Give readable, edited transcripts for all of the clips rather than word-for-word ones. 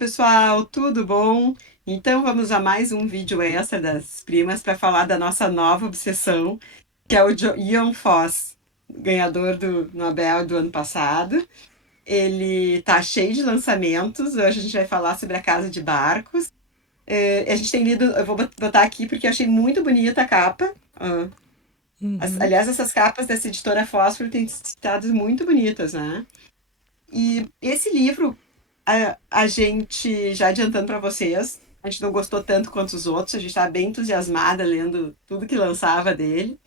pessoal, tudo bom? Então vamos a mais um vídeo extra das primas para falar da nossa nova obsessão, que é o Ian Foss, ganhador do Nobel do ano passado. Ele tá cheio de lançamentos. Hoje a gente vai falar sobre a Casa de Barcos. A gente tem lido, eu vou botar aqui porque eu achei muito bonita a capa. Uhum. Aliás, essas capas dessa editora Fósforo têm estado muito bonitas, né? E esse livro, a gente, já adiantando para vocês, a gente não gostou tanto quanto os outros, a gente estava bem entusiasmada lendo tudo que lançava dele.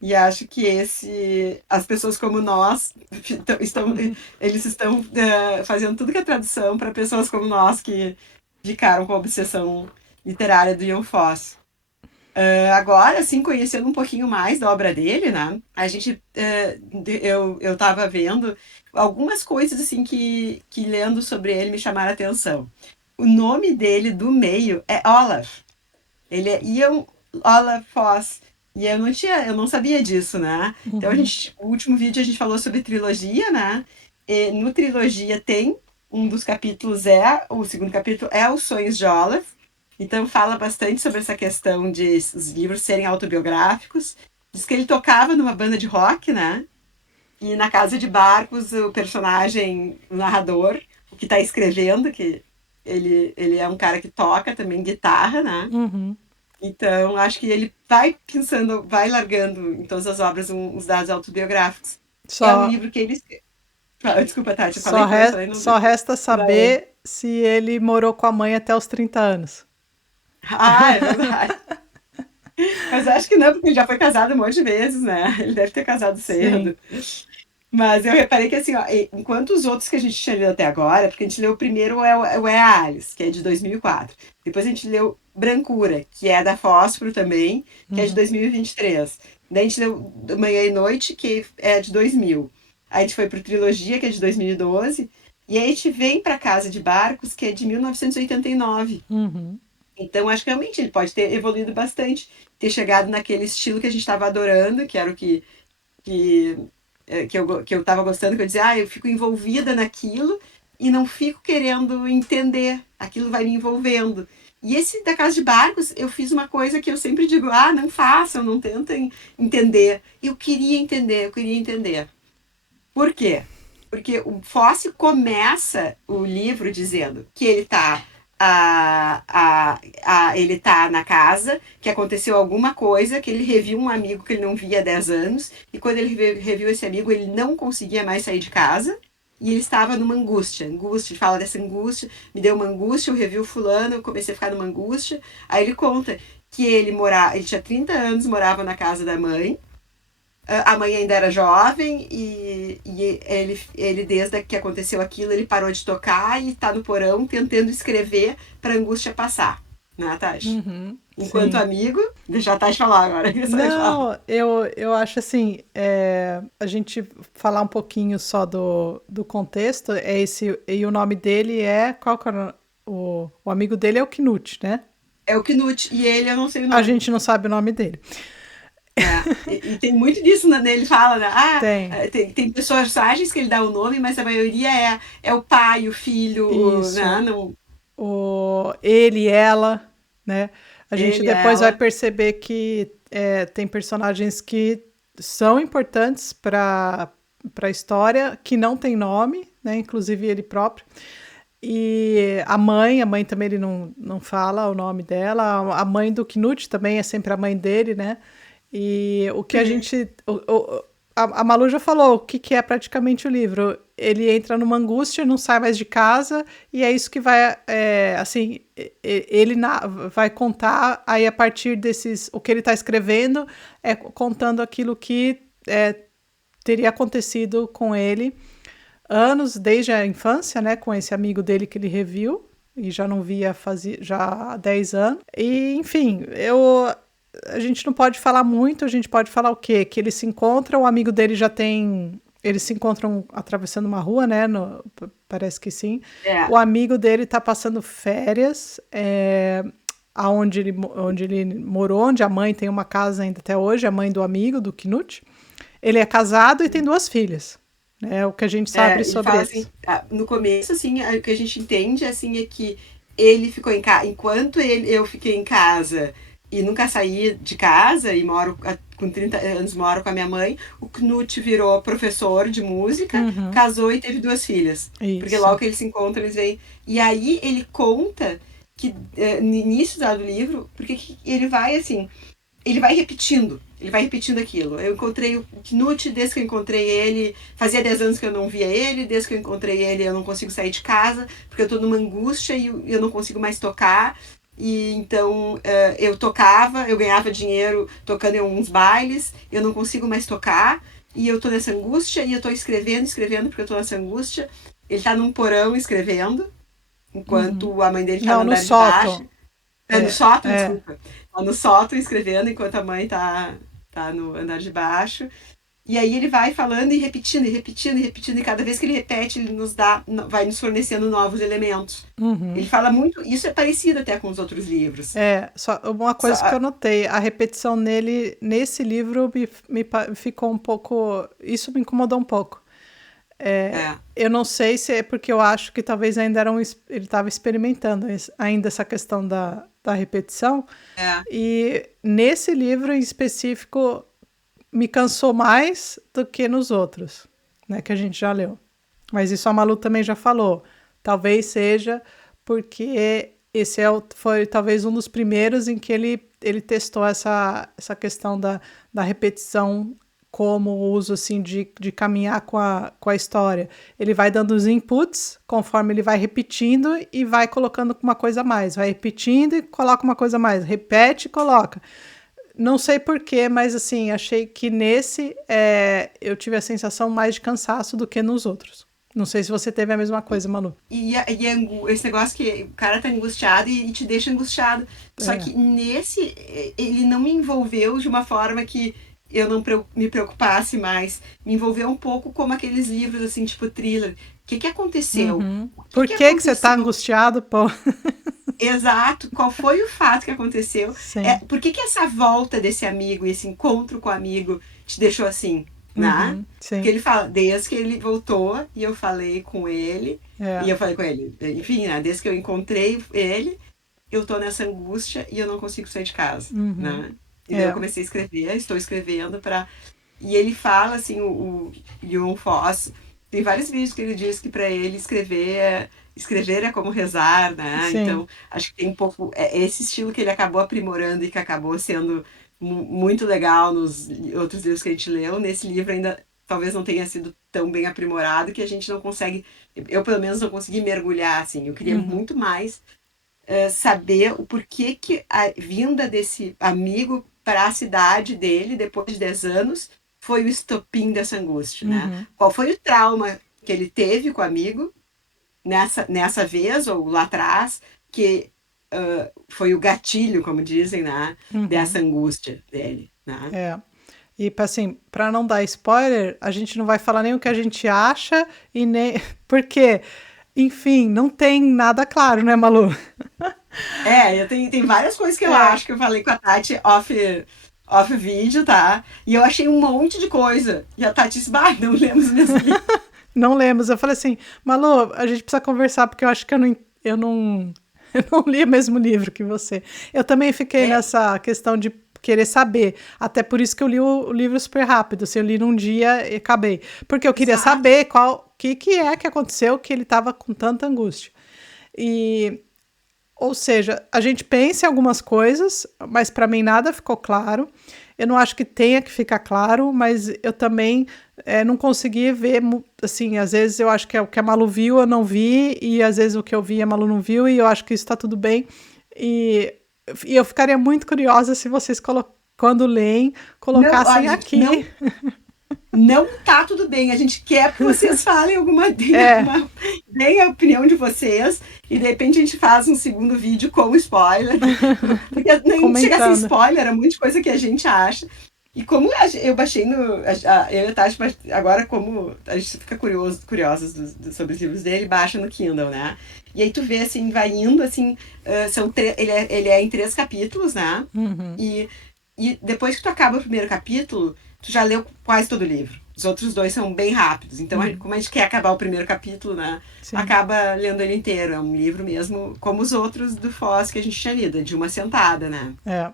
E acho que as pessoas como nós estão, eles estão fazendo tudo que é tradução para pessoas como nós que ficaram com a obsessão literária do Ian Foss. Agora, assim, conhecendo um pouquinho mais da obra dele, né? Eu tava vendo algumas coisas, assim, que lendo sobre ele me chamaram a atenção. O nome dele do meio é Olaf. Ele é Ian Olaf Foss. E eu não sabia disso, né? Então, o último vídeo a gente falou sobre trilogia, né? E no trilogia tem um dos capítulos o segundo capítulo é Os Sonhos de Olaf. Então fala bastante sobre essa questão de os livros serem autobiográficos. Diz que ele tocava numa banda de rock, né? E na Casa de Barcos, o personagem, o narrador, o que está escrevendo, que ele é um cara que toca também guitarra, né? Uhum. Então, acho que ele vai pensando, vai largando em todas as obras uns dados autobiográficos. É um Só, livro que ele. Desculpa, Tati, eu falei, falei, não. só resta Vai. saber se ele morou com a mãe até os 30 anos. Ah, é verdade. Mas acho que não, porque ele já foi casado um monte de vezes, né? Ele deve ter casado Sim. cedo. Mas eu reparei que, assim, ó, enquanto os outros que a gente tinha lido até agora, porque a gente leu o primeiro é a Alice, que é de 2004. Depois a gente leu Brancura, que é da Fósforo também, que é de Uhum. 2023. Daí a gente leu Manhã e Noite, que é de 2000. Aí a gente foi pro Trilogia, que é de 2012. E aí a gente vem para Casa de Barcos, que é de 1989. Uhum. Então, acho que realmente ele pode ter evoluído bastante, ter chegado naquele estilo que a gente estava adorando, que era o que, que eu estava gostando, que eu dizia, eu fico envolvida naquilo e não fico querendo entender, aquilo vai me envolvendo. E esse da Casa de Barcos, eu fiz uma coisa que eu sempre digo, não façam, não tentem entender. Eu queria entender, eu queria entender. Por quê? Porque o Fosse começa o livro dizendo que ele tá na casa, que aconteceu alguma coisa, que ele reviu um amigo que ele não via há 10 anos, e quando ele reviu esse amigo, ele não conseguia mais sair de casa, e ele estava numa angústia, fala dessa angústia, me deu uma angústia, eu revi o fulano, eu comecei a ficar numa angústia, aí ele conta que ele tinha 30 anos, morava na casa da mãe, a mãe ainda era jovem e ele, desde que aconteceu aquilo, ele parou de tocar e está no porão tentando escrever para a angústia passar, né, Tati? Uhum. Enquanto Sim. amigo, deixa a Tati falar agora, isso eu falo. Não, eu acho assim, a gente falar um pouquinho só do contexto, e o nome dele qual que era o amigo dele é o Knut, né? É o Knut, e ele eu não sei o A nome. gente não sabe o nome dele. E tem muito disso, né? Ele fala, né? Tem, Tem personagens que ele dá o nome, mas a maioria é o pai, o filho, né? isso. Não, Ele, ela, né? A gente ele, depois vai ela. perceber que tem personagens que são importantes para a história, que não tem nome, né? Inclusive ele próprio. E a mãe também ele não fala o nome dela. A mãe do Knut também é sempre a mãe dele, né? E o que a Sim. gente. A Malu já falou o que é praticamente o livro. Ele entra numa angústia, não sai mais de casa, e é isso que vai. Assim, ele vai contar, aí a partir desses. O que ele está escrevendo é contando aquilo que teria acontecido com ele anos, desde a infância, né, com esse amigo dele que ele reviu e já não via fazia já há 10 anos. E, enfim, a gente não pode falar muito, a gente pode falar o quê? Que ele se encontra, o amigo dele já tem. Eles se encontram atravessando uma rua, né? Parece que sim. É. O amigo dele tá passando férias, onde ele morou, onde a mãe tem uma casa ainda até hoje, a mãe do amigo, do Knut. Ele é casado e tem duas filhas. né? O que a gente sabe Ele sobre fala eles. assim, no começo, assim, o que a gente entende, assim, é que ele ficou em casa, enquanto eu fiquei em casa e nunca saí de casa e moro, com 30 anos, moro com a minha mãe, o Knut virou professor de música, Uhum, casou e teve 2 filhas. Porque isso. logo que eles se encontram, eles vêm. E aí ele conta que, no início do livro, porque ele vai, assim, ele vai repetindo. Ele vai repetindo aquilo. Eu encontrei o Knut, desde que eu encontrei ele, fazia 10 anos que eu não via ele, desde que eu encontrei ele eu não consigo sair de casa, porque eu tô numa angústia e eu não consigo mais tocar. E então eu tocava, eu ganhava dinheiro tocando em alguns bailes, eu não consigo mais tocar, e eu tô nessa angústia, e eu tô escrevendo, escrevendo, porque eu tô nessa angústia. Ele tá num porão escrevendo, Uhum. enquanto a mãe dele tá no Não, no andar de baixo. sótão. No É, sótão, é. desculpa. Tá no sótão escrevendo enquanto a mãe tá no andar de baixo. E aí ele vai falando e repetindo, e repetindo, e repetindo, e cada vez que ele repete, ele vai nos fornecendo novos elementos. Ele Uhum. fala muito, isso é parecido até com os outros livros. É, só uma Só, coisa que eu notei, a repetição nele, nesse livro, ficou um pouco. Isso me incomodou um pouco. é, Eu não sei se é porque eu acho que talvez ainda ele estava experimentando ainda essa questão da repetição. é, E nesse livro em específico me cansou mais do que nos outros, né, que a gente já leu. Mas isso a Malu também já falou. Talvez seja porque esse foi talvez um dos primeiros em que ele testou essa questão da repetição como uso assim de caminhar com a história. Ele vai dando os inputs conforme ele vai repetindo e vai colocando uma coisa a mais. Vai repetindo e coloca uma coisa a mais. Repete e coloca. Não sei porquê, mas assim, achei que nesse eu tive a sensação mais de cansaço do que nos outros. Não sei se você teve a mesma coisa, Manu. esse negócio que o cara tá angustiado e te deixa angustiado. Só É. que nesse, ele não me envolveu de uma forma que eu não me preocupasse mais. Me envolveu um pouco como aqueles livros, assim, tipo thriller. O que que aconteceu? Uhum. O que Por que que você tá aconteceu? angustiado, pô? Exato, qual foi o fato que aconteceu? Sim. Por que que essa volta desse amigo, esse encontro com o amigo, te deixou assim, né? Uhum. Porque Sim. ele fala, desde que ele voltou e eu falei com ele, e É. eu falei com ele, enfim, né? Desde que eu encontrei ele, eu tô nessa angústia e eu não consigo sair de casa, Uhum. né? E daí eu É. comecei a escrever, estou escrevendo para. E ele fala assim, o Jon Foss, tem vários vídeos que ele diz que para ele escrever é como rezar, né? Sim. Então, acho que tem um pouco esse estilo que ele acabou aprimorando e que acabou sendo muito legal nos outros livros que a gente leu. Nesse livro ainda talvez não tenha sido tão bem aprimorado que a gente não consegue, eu pelo menos não consegui mergulhar assim. Eu queria Uhum. muito mais saber o porquê que a vinda desse amigo para a cidade dele depois de 10 anos foi o estopim dessa angústia, né? Uhum. Qual foi o trauma que ele teve com o amigo nessa vez ou lá atrás que foi o gatilho, como dizem, né, dessa Uhum. angústia dele, né? É. E assim, para não dar spoiler, a gente não vai falar nem o que a gente acha e nem porque, enfim, não tem nada claro, né, Malu? Tem várias coisas que eu É, acho que eu falei com a Tati off vídeo, tá? E eu achei um monte de coisa. E a Tati disse, bah, não lemos o mesmo livro. não lemos. Eu falei assim, Malu, a gente precisa conversar porque eu acho que eu não, eu não li o mesmo livro que você. Eu também fiquei É, nessa questão de querer saber. Até por isso que eu li o livro super rápido. Se eu li num dia e acabei. Porque eu queria exato. saber o que é que aconteceu que ele estava com tanta angústia. E, ou seja, a gente pensa em algumas coisas, mas para mim nada ficou claro. Eu não acho que tenha que ficar claro, mas eu também não consegui ver, assim, às vezes eu acho que é o que a Malu viu, eu não vi, e às vezes o que eu vi a Malu não viu, e eu acho que isso está tudo bem. E, e eu ficaria muito curiosa se vocês, quando leem, Não, colocassem olha, gente, aqui. não tá tudo bem. A gente quer que vocês falem É, deem a opinião de vocês e de repente a gente faz um segundo vídeo com spoiler, porque nem chega a ser comentando. spoiler, é muita coisa que a gente acha. E como eu baixei eu e a Tati, agora como a gente fica curiosas sobre os livros dele, baixa no Kindle, né? E aí tu vê, assim, vai indo, assim, ele é em 3 capítulos, né? Uhum. E, e depois que tu acaba o primeiro capítulo, tu já leu quase todo o livro. Os outros dois são bem rápidos. Então, como a gente quer acabar o primeiro capítulo, né? Sim. Acaba lendo ele inteiro. É um livro mesmo, como os outros do Foz que a gente tinha lido, de uma sentada, né? É.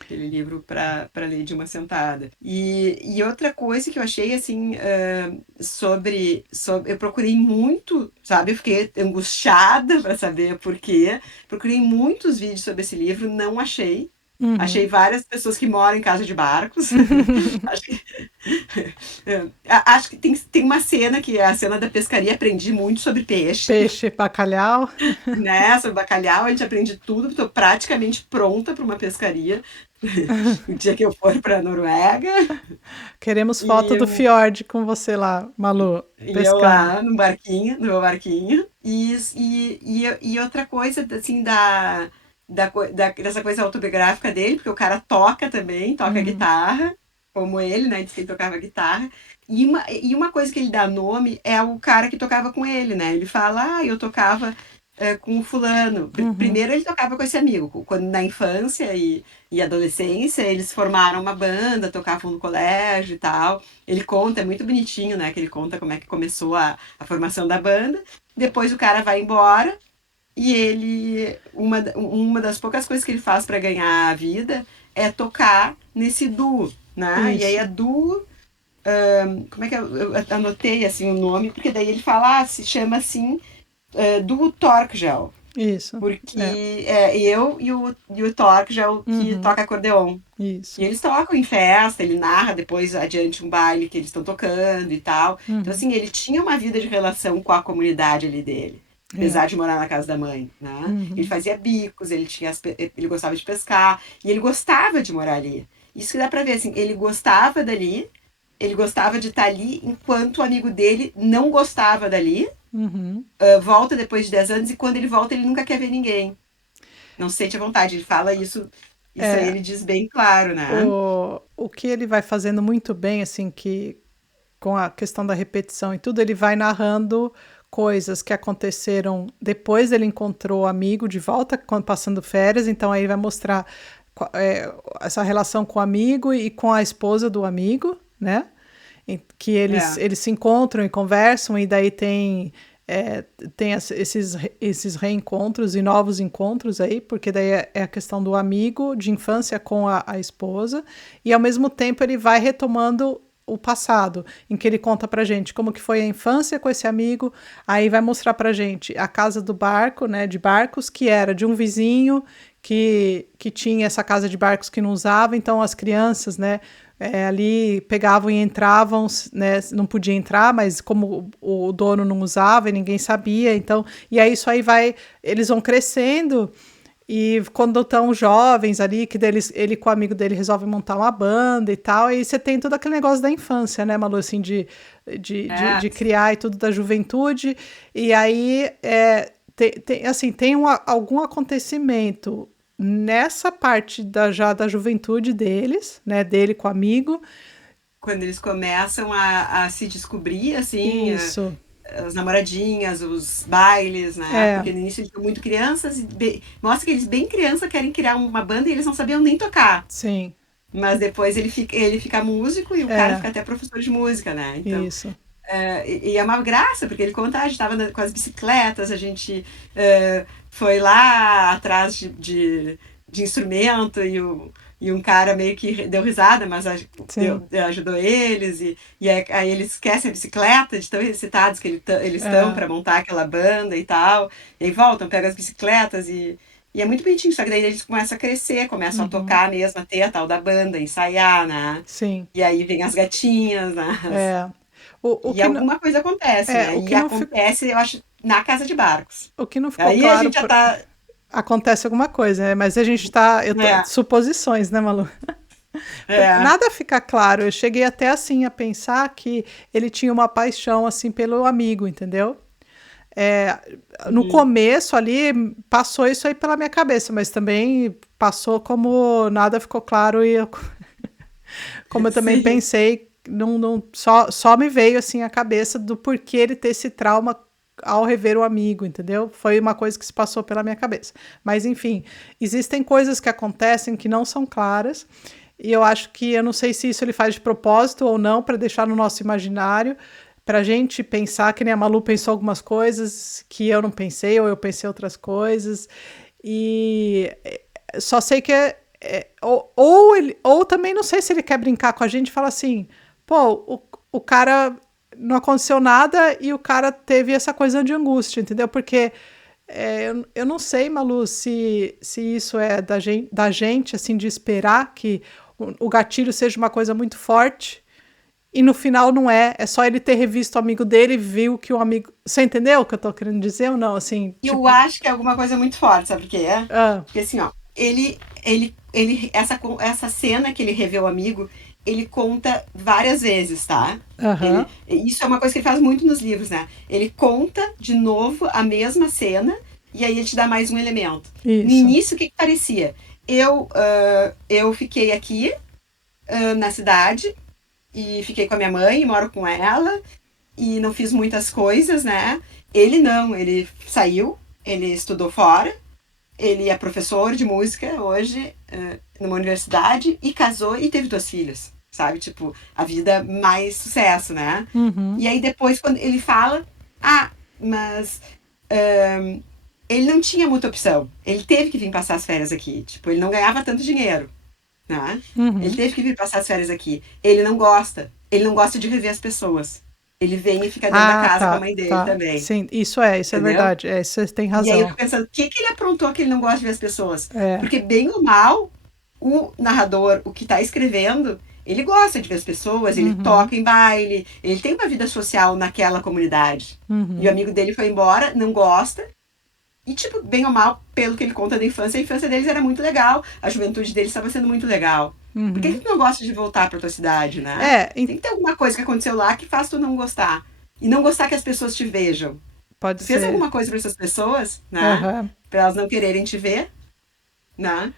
Aquele livro para ler de uma sentada. E outra coisa que eu achei, assim, sobre. Eu procurei muito, sabe? Eu fiquei angustiada para saber por quê. Procurei muitos vídeos sobre esse livro, não achei. Achei Uhum. várias pessoas que moram em casa de barcos. Acho que, acho que tem uma cena que é a cena da pescaria. Aprendi muito sobre peixe, Peixe, bacalhau. né? Sobre bacalhau. A gente aprende tudo. Estou praticamente pronta para uma pescaria o dia que eu for para a Noruega. Queremos foto do E, fiord com você lá, Malu, e eu pescando. lá no barquinho, no meu barquinho. E outra coisa, assim, dessa coisa autobiográfica dele, porque o cara toca também, toca Uhum. guitarra, como ele, né? Disse que ele tocava guitarra. E uma coisa que ele dá nome é o cara que tocava com ele, né? Ele fala, eu tocava com o fulano. Uhum. Primeiro ele tocava com esse amigo, quando na infância e adolescência eles formaram uma banda, tocavam no colégio e tal. Ele conta, é muito bonitinho, né? Que ele conta como é que começou a formação da banda. Depois o cara vai embora e uma das poucas coisas que ele faz para ganhar a vida é tocar nesse duo, né? E aí a Isso, duo, como é que eu anotei assim o nome? Porque daí ele fala, se chama assim, duo Torquegel. isso. É. Porque eu e o Torquegel que Uhum. toca acordeon. E Isso. eles tocam em festa, ele narra depois adiante um baile que eles estão tocando e tal. Então, Uhum. assim, ele tinha uma vida de relação com a comunidade ali dele. É. Apesar de morar na casa da mãe, né? Ele Uhum. fazia bicos, ele gostava de pescar e ele gostava de morar ali. Isso que dá pra ver, assim, ele gostava dali, ele gostava de estar ali, enquanto o amigo dele não gostava dali, Uhum. volta depois de 10 anos e quando ele volta ele nunca quer ver ninguém. Não sente a vontade, ele fala isso aí É. ele diz bem claro, né? O que ele vai fazendo muito bem, assim, que com a questão da repetição e tudo, ele vai narrando coisas que aconteceram depois ele encontrou o amigo de volta, quando passando férias, então aí vai mostrar essa relação com o amigo e com a esposa do amigo, né? Que É. eles se encontram e conversam, e daí tem esses reencontros e novos encontros aí, porque daí é a questão do amigo de infância com a esposa, e ao mesmo tempo ele vai retomando o passado, em que ele conta pra gente como que foi a infância com esse amigo, aí vai mostrar pra gente a casa do barco, né, de barcos, que era de um vizinho que tinha essa casa de barcos que não usava, então as crianças, né, ali pegavam e entravam, né, não podia entrar, mas como o dono não usava e ninguém sabia, então, e aí isso aí eles vão crescendo e quando estão jovens ali, que ele com o amigo dele resolve montar uma banda e tal, e você tem todo aquele negócio da infância, né, Malu, assim, É, de criar e tudo da juventude, e aí assim, tem algum acontecimento nessa parte já da juventude deles, né, dele com o amigo, quando eles começam a se descobrir, assim, isso, as namoradinhas, os bailes, né? é, Porque no início eles são muito crianças, mostra que eles bem criança querem criar uma banda e eles não sabiam nem tocar. sim, Mas depois ele fica músico e o cara é, fica até professor de música, né? Então, isso, e é uma graça, porque ele conta, a gente estava com as bicicletas, a gente foi lá atrás de instrumento e um cara meio que deu risada, mas sim, ajudou eles, e aí eles esquecem a bicicleta, de tão excitados que eles estão é, para montar aquela banda e tal, e aí voltam, pegam as bicicletas e é muito bonitinho, só que daí eles começam a crescer, começam a uhum, tocar mesmo, a ter a tal da banda, ensaiar, né? sim, E aí vem as gatinhas, né? é. O E que não, alguma coisa acontece, né? o que E não ficou, acontece, eu acho, na casa de barcos. o que não ficou Aí a claro, gente já tá. acontece alguma coisa, né? Mas a gente tá, É, suposições, né, Malu? é. Nada fica claro. Eu cheguei até assim a pensar que ele tinha uma paixão assim pelo amigo, entendeu? É, no Uhum. começo ali passou isso aí pela minha cabeça, mas também passou como nada ficou claro e como eu também Sim. pensei, só me veio assim a cabeça do porquê ele ter esse trauma ao rever o amigo, entendeu? Foi uma coisa que se passou pela minha cabeça. Mas enfim, existem coisas que acontecem que não são claras E eu acho que eu não sei se isso ele faz de propósito ou não, para deixar no nosso imaginário, para a gente pensar que nem a Malu pensou algumas coisas que eu não pensei, ou eu pensei outras coisas. E só sei que ou também não sei se ele quer brincar com a gente e fala assim, pô, o cara não aconteceu nada e o cara teve essa coisa de angústia, entendeu? Porque eu não sei, Malu, se isso é da gente, assim, de esperar que o gatilho seja uma coisa muito forte e no final não é. É só ele ter revisto o amigo dele e viu que o amigo. Você entendeu o que eu tô querendo dizer ou não? Assim, Eu tipo. acho que é alguma coisa muito forte, sabe por quê? Ah, Porque assim, ó, essa cena que ele revê o amigo, ele conta várias vezes, tá? aham, Isso é uma coisa que ele faz muito nos livros, né? Ele conta de novo a mesma cena e aí ele te dá mais um elemento. No isso. início, o que parecia? Eu fiquei aqui, na cidade, e fiquei com a minha mãe, moro com ela, e não fiz muitas coisas, né? Ele não, ele saiu, ele estudou fora, ele é professor de música hoje, numa universidade, e casou e teve 2 filhos, sabe? Tipo, a vida mais sucesso, né? Uhum, E aí depois, quando ele fala, ah, mas ele não tinha muita opção. Ele teve que vir passar as férias aqui. Tipo, ele não ganhava tanto dinheiro, né? Ele uhum. teve que vir passar as férias aqui. Ele não gosta. Ele não gosta de rever as pessoas. Ele vem e fica dentro da Ah, casa com a tá, mãe dele tá. também. Sim, isso é Entendeu? verdade. É, você tem E aí eu razão. fico pensando, o que ele aprontou que ele não gosta de ver as pessoas? É. Porque, bem ou mal, o narrador, o que está escrevendo, ele gosta de ver as pessoas, ele Uhum, toca em baile, ele tem uma vida social naquela comunidade. E o uhum, amigo dele foi embora, não gosta. E, tipo, bem ou mal, pelo que ele conta da infância, a infância deles era muito legal, a juventude deles estava sendo muito legal. Por que uhum. tu não gosta de voltar pra tua cidade, né? É, Tem que ter alguma coisa que aconteceu lá que faz tu não gostar. E não gostar que as pessoas te vejam. pode Tu fez ser. alguma coisa para essas pessoas, né? Aham. Para elas não quererem te ver, né?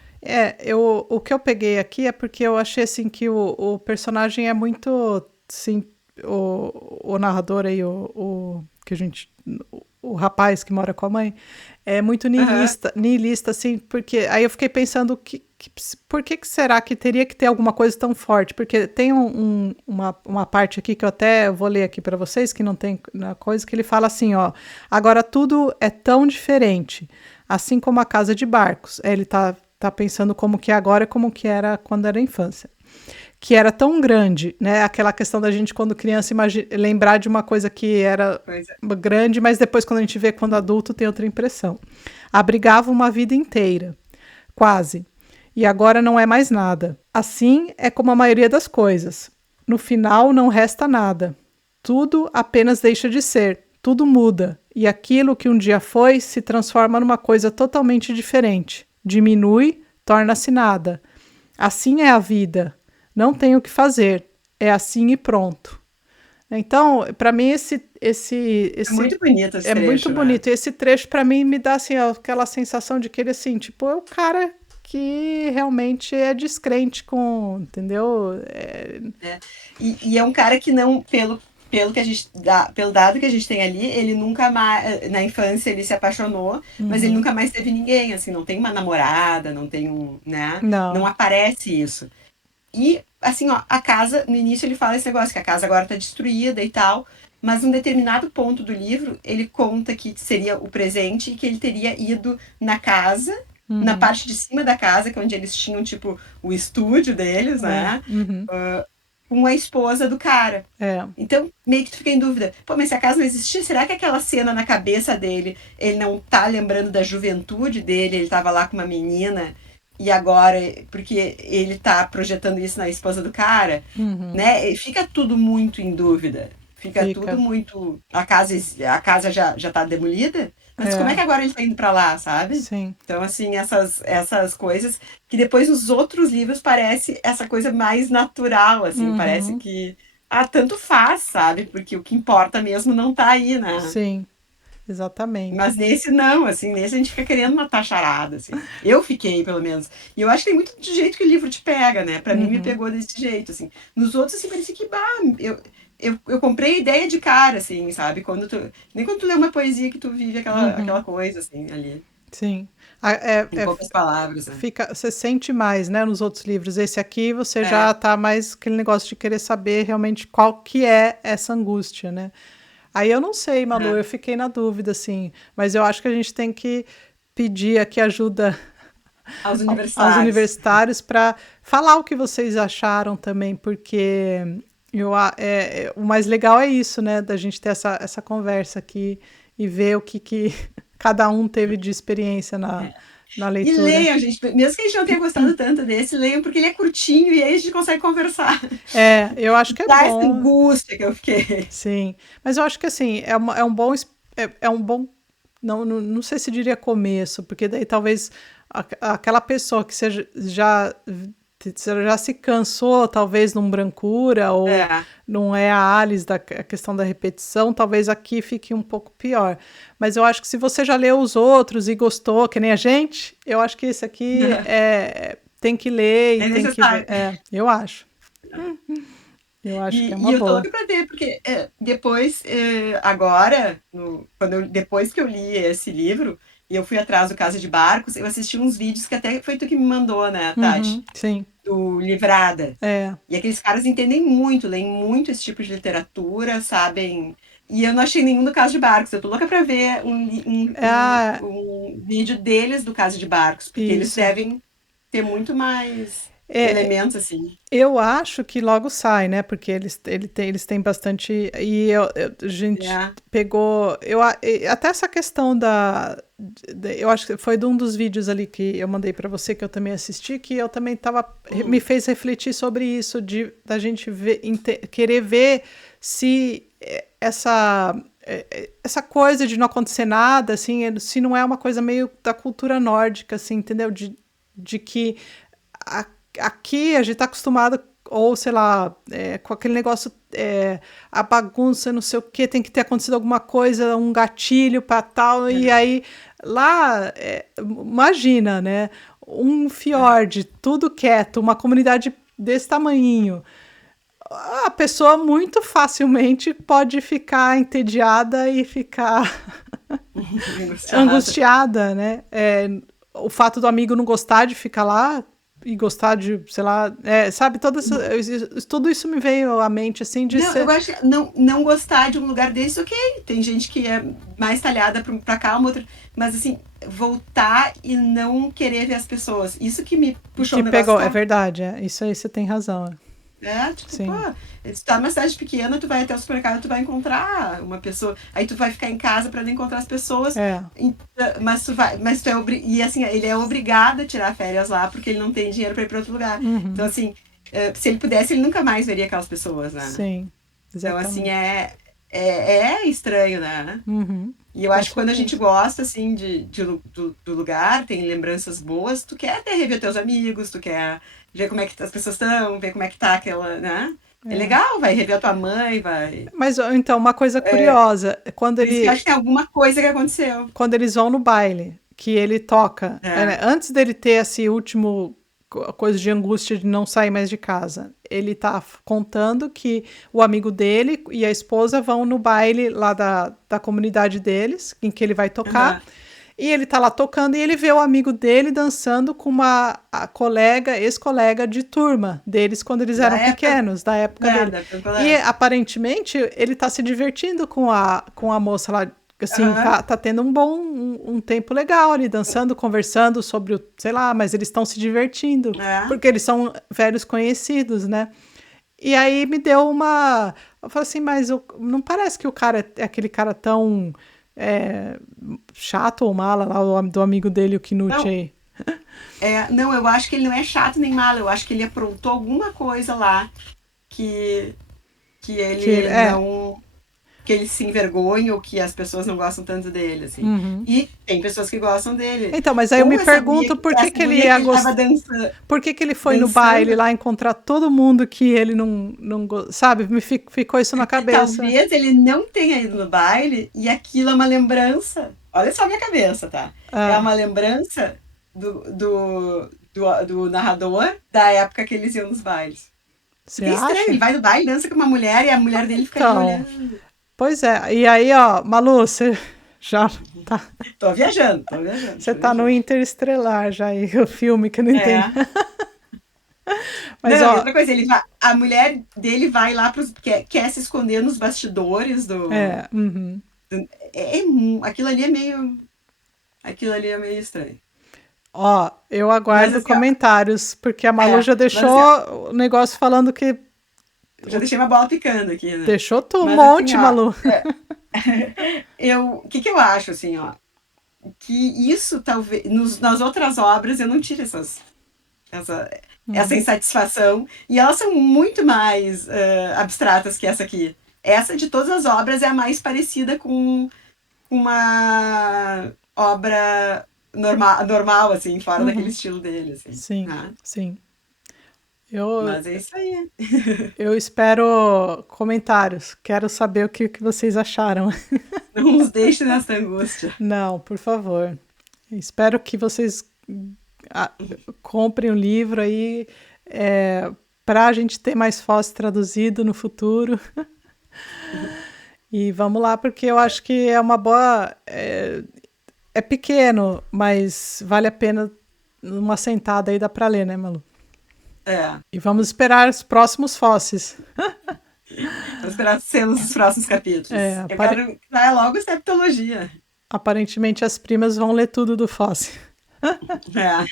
O que eu peguei aqui é porque eu achei assim que o personagem é muito, sim, o narrador aí, que a gente, o rapaz que mora com a mãe, é muito Aham. niilista assim, porque aí eu fiquei pensando por que será que teria que ter alguma coisa tão forte? Porque tem uma parte aqui que eu até vou ler aqui para vocês que não tem na coisa que ele fala assim, ó, agora tudo é tão diferente, assim como a casa de barcos. Ele tá pensando como que é agora e como que era quando era infância. Que era tão grande, né? Aquela questão da gente, quando criança, lembrar de uma coisa que era Pois é. grande, mas depois, quando a gente vê quando adulto, tem outra impressão. Abrigava uma vida inteira, quase. E agora não é mais nada. Assim é como a maioria das coisas. No final, não resta nada. Tudo apenas deixa de ser. Tudo muda. E aquilo que um dia foi se transforma numa coisa totalmente diferente. Diminui, torna-se nada. Assim é a vida. Não tem o que fazer. É assim e pronto. Então, para mim, É muito bonito esse é muito trecho, né? bonito. E esse trecho, para mim, me dá assim, aquela sensação de que ele, assim, tipo, é o cara que realmente é descrente com, entendeu? É. E é um cara que não, pelo que a gente dá, pelo dado que a gente tem ali, ele nunca mais, na infância ele se apaixonou, mas ele Uhum. nunca mais teve ninguém, assim, não tem uma namorada, não tem um, né? Não Não. aparece isso. E, assim, ó, a casa, no início ele fala esse negócio, que a casa agora tá destruída e tal, mas num determinado ponto do livro, ele conta que seria o presente e que ele teria ido na casa, na Uhum. parte de cima da casa, que é onde eles tinham, tipo, o estúdio deles, É. né? Uhum. Com a esposa do cara. É. Então, meio que tu fica em dúvida. Pô, mas se a casa não existia, será que aquela cena na cabeça dele, ele não tá lembrando da juventude dele, ele tava lá com uma menina, e agora, porque ele tá projetando isso na esposa do cara, Uhum. né? E fica tudo muito em dúvida. Fica tudo Fica. muito. A casa já tá demolida, mas como é É. que agora ele tá indo pra lá, sabe? Sim. Então, assim, essas coisas que depois nos outros livros parece essa coisa mais natural, assim, parece Uhum. que tanto faz, sabe? Porque o que importa mesmo não tá aí, né? Sim. Exatamente. Mas nesse não, assim, nesse a gente fica querendo matar charada, assim. Eu fiquei, pelo menos. E eu acho que tem muito do jeito que o livro te pega, né? Pra mim me Uhum. pegou desse jeito, assim. Nos outros, assim, parecia que, eu comprei a ideia de cara, assim, sabe? Nem quando tu lê uma poesia que tu vive aquela Uhum. coisa, assim, ali. sim. em poucas palavras, né? Você sente mais, né, nos outros livros. Esse aqui você É, já tá mais aquele negócio de querer saber realmente qual que é essa angústia, né? Aí eu não sei, Malu, é. eu fiquei na dúvida, assim, mas eu acho que a gente tem que pedir aqui ajuda Aos aos universitários. universitários para falar o que vocês acharam também, porque o mais legal é isso, né? Da gente ter essa conversa aqui e ver o que cada um teve de experiência na E leitura. leiam, gente, mesmo que a gente não tenha gostado tanto desse, leiam porque ele é curtinho e aí a gente consegue conversar. É, eu acho que é Dá essa bom, angústia que eu fiquei. sim. Mas eu acho que assim, é um bom. É um bom. Não sei se diria começo, porque daí talvez aquela pessoa que você já se cansou, talvez num Brancura, ou É, não é a Alice da a questão da repetição, talvez aqui fique um pouco pior. Mas eu acho que se você já leu os outros e gostou, que nem a gente, eu acho que esse aqui tem que ler e é tem que ver. necessário. Eu acho. Eu acho que é E uma eu tô boa. louca pra ver, porque depois, agora, depois que eu li esse livro, e eu fui atrás do Casa de Barcos, eu assisti uns vídeos que até foi tu que me mandou, né, Tati? Uhum, sim. Do Livrada. É. E aqueles caras entendem muito, leem muito esse tipo de literatura, sabem. E eu não achei nenhum do Caso de Barcos. Eu tô louca pra ver Ah, um vídeo deles do Caso de Barcos, porque eles isso. devem ter muito mais É, elementos assim. eu acho que logo sai, né? Porque eles têm bastante. A gente É. pegou. Até essa questão eu acho que foi de um dos vídeos ali que eu mandei para você, que eu também assisti, que eu também tava. Me Hum. fez refletir sobre isso, da gente querer ver se essa coisa de não acontecer nada, assim, se não é uma coisa meio da cultura nórdica, assim, entendeu? De que a- aqui a gente tá acostumado, ou sei lá, com aquele negócio, a bagunça, não sei o que, tem que ter acontecido alguma coisa, um gatilho para tal, e aí lá, imagina, né? Um fiord, tudo quieto, uma comunidade desse tamanhinho. A pessoa muito facilmente pode ficar entediada e ficar Angustiada. angustiada, né? O fato do amigo não gostar de ficar lá e gostar de, sei lá, sabe, tudo isso me veio à mente, assim, de Não, eu ser. acho que não gostar de um lugar desse, ok. Tem gente que é mais talhada pra cá, uma outra. Mas assim, voltar e não querer ver as pessoas. Isso que me puxou Que o negócio, pegou, é tá? verdade, isso aí você tem razão. Tipo, pô, Sim, se tu tá numa cidade pequena, tu vai até o supermercado, tu vai encontrar uma pessoa. Aí tu vai ficar em casa pra não encontrar as pessoas. é. Mas tu e assim, ele é obrigado a tirar férias lá porque ele não tem dinheiro pra ir pra outro lugar. Então, Uhum, assim, se ele pudesse, ele nunca mais veria aquelas pessoas, né? sim, Então, assim, exatamente. é estranho, né? Uhum, E eu com acho que quando a gente certeza. gosta, assim, do lugar, tem lembranças boas, tu quer até rever teus amigos, tu quer ver como é que as pessoas estão, ver como é que tá aquela, né? É É. legal, vai rever a tua mãe, vai. Mas então, uma coisa curiosa, Por isso que eu acho que tem alguma coisa que aconteceu. quando eles vão no baile, que ele toca, É, antes dele ter esse último coisa de angústia de não sair mais de casa, ele tá contando que o amigo dele e a esposa vão no baile lá da comunidade deles, em que ele vai tocar. aham, E ele tá lá tocando e ele vê o amigo dele dançando com a colega, ex-colega de turma deles quando eles da eram época, pequenos, da época né, dele. da época do E colégio. aparentemente ele tá se divertindo com a moça lá, assim, Aham, tá tendo um tempo legal ali, dançando, conversando sobre o, sei lá, mas eles estão se divertindo, é. porque eles são velhos conhecidos, né? E aí me deu uma. Eu falei assim, mas não parece que o cara é aquele cara tão é, chato ou mala lá, do amigo dele, o Knut Não, aí. não, eu acho que ele não é chato nem malo, eu acho que ele aprontou alguma coisa lá que, que Que ele, ele não. Que ele se envergonha ou que as pessoas não gostam tanto dele, assim. Uhum. E tem pessoas que gostam dele. Então, mas aí eu me Ou pergunto por que, essa que ele guria ia que ele tava gostar. Por que, que ele foi no baile dançando, lá encontrar todo mundo que ele sabe? Ficou isso na cabeça. talvez ele não tenha ido no baile e aquilo é uma lembrança. Olha só a minha cabeça, tá? É Ah, uma lembrança do narrador da época que eles iam nos bailes. você Porque é estranho, ele acha? vai no baile, dança com uma mulher e a mulher dele fica ali Então, olhando. pois é. E aí, ó, Malu, você Já tá. Tô viajando, tô viajando. Você Tô tá no viajando. Interestelar já aí, o filme que eu não entendo. É. Mas, Não, e ó, outra coisa, a mulher dele vai lá quer se esconder nos bastidores do. uhum. Aquilo ali é meio estranho. Ó, eu Mas aguardo assim, ó, comentários, porque a Malu já mas assim, deixou o negócio falando que já deixei uma bola picando aqui, né? deixou tu um Mas assim, monte, ó, Malu. o que que eu acho, assim, ó, que isso talvez, nas outras obras eu não tive essa insatisfação, e elas são muito mais abstratas que essa aqui. Essa de todas as obras é a mais parecida com uma obra normal assim, fora daquele Uhum. estilo dele, assim. Sim, Né? sim. Eu, Mas é isso aí. eu espero comentários. Quero saber o que vocês acharam. Não nos deixe nessa angústia. Não, por favor. Espero que vocês ah, comprem o livro aí para a gente ter mais Foz traduzido no futuro. E vamos lá, porque eu acho que é uma boa. É pequeno, mas vale a pena uma sentada aí dá para ler, né, Malu? É, E vamos esperar os próximos Fosses. vou esperar cenas dos próximos É, capítulos. Eu quero que saia logo septologia. aparentemente as primas vão ler tudo do Fosse. É.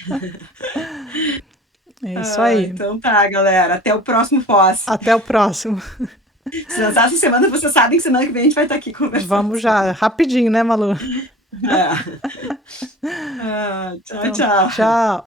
É isso aí. Então tá, galera. Até o próximo Fosse. Até o próximo. Se lançar essa semana, vocês sabem que semana que vem a gente vai estar aqui conversando. Vamos já, rapidinho, né, Malu? É. Tchau, Então, tchau. tchau.